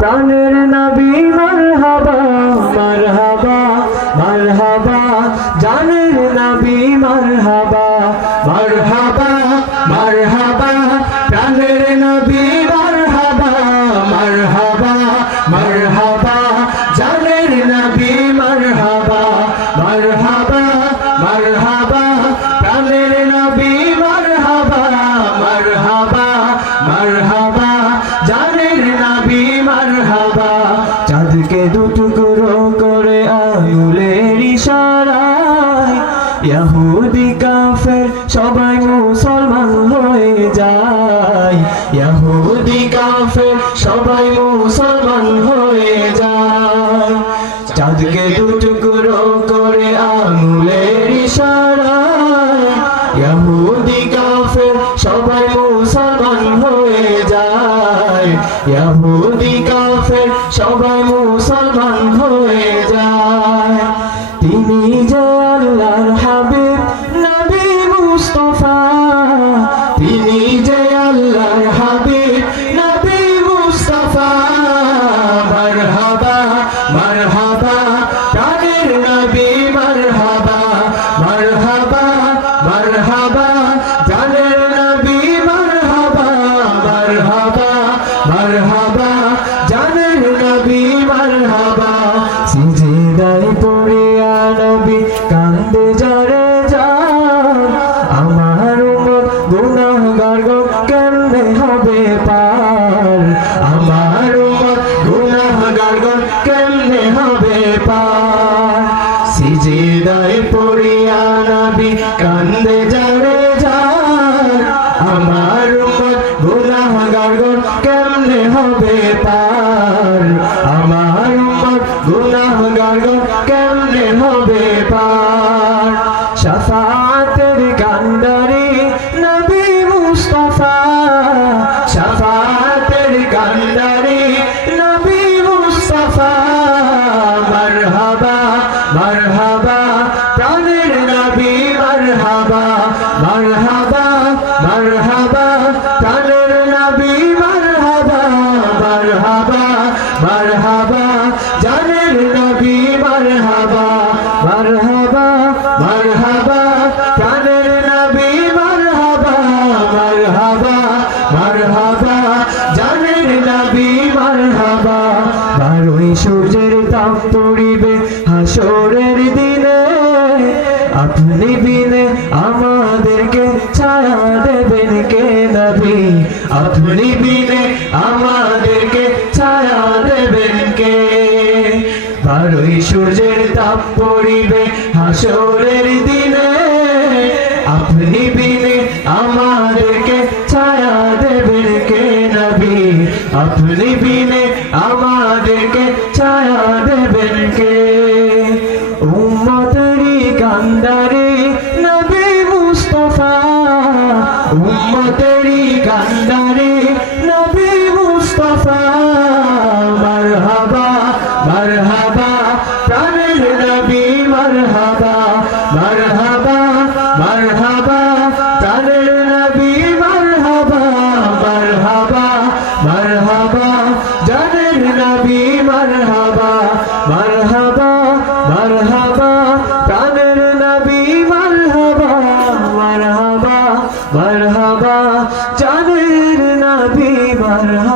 প্রাণের নবী। ইহুদি কাফের সবাই মুসলমান হয়ে যায়। ইহুদি কাফের সবাই মুসলমান হয়ে যায়। চাঁদকে দুটুকরো করে আঙুলের ইশারায় ইহুদি কাফের সবাই মুসলমান হয়ে যায়। ইহুদি মারহাবা, প্রাণের নবী মারহাবা মারহাবা মারহাবা, প্রাণের নবী মারহাবা মারহাবা মারহাবা, জানের নবী মারহাবা মারহাবা মারহাবা, প্রাণের নবী মারহাবা মারহাবা মারহাবা, জানের নবী মারহাবা। বারোই সূর্যের তাপ পড়িবে হাসরের দিনে আপনি বিনে আমাদেরকে ছায়া দেবেন কে নবী? আপনি বিনে আমাদেরকে ছায়া দেবেন কে? বারোই সূর্যের তাপ পড়িবে হাসরের দিনে। আপনি বিনে উম্মতেরি কান্দারে নবী মুস্তফা, মারহাবা মারহাবা, প্রাণের নবী, মারহাবা মারহাবা মারহাবা, প্রাণের নবী, মারহাবা মারহাবা মারহাবা জানের নবী, মারহাবা মারহাবা মারহাবা চাঁদের নবী মারহাবা।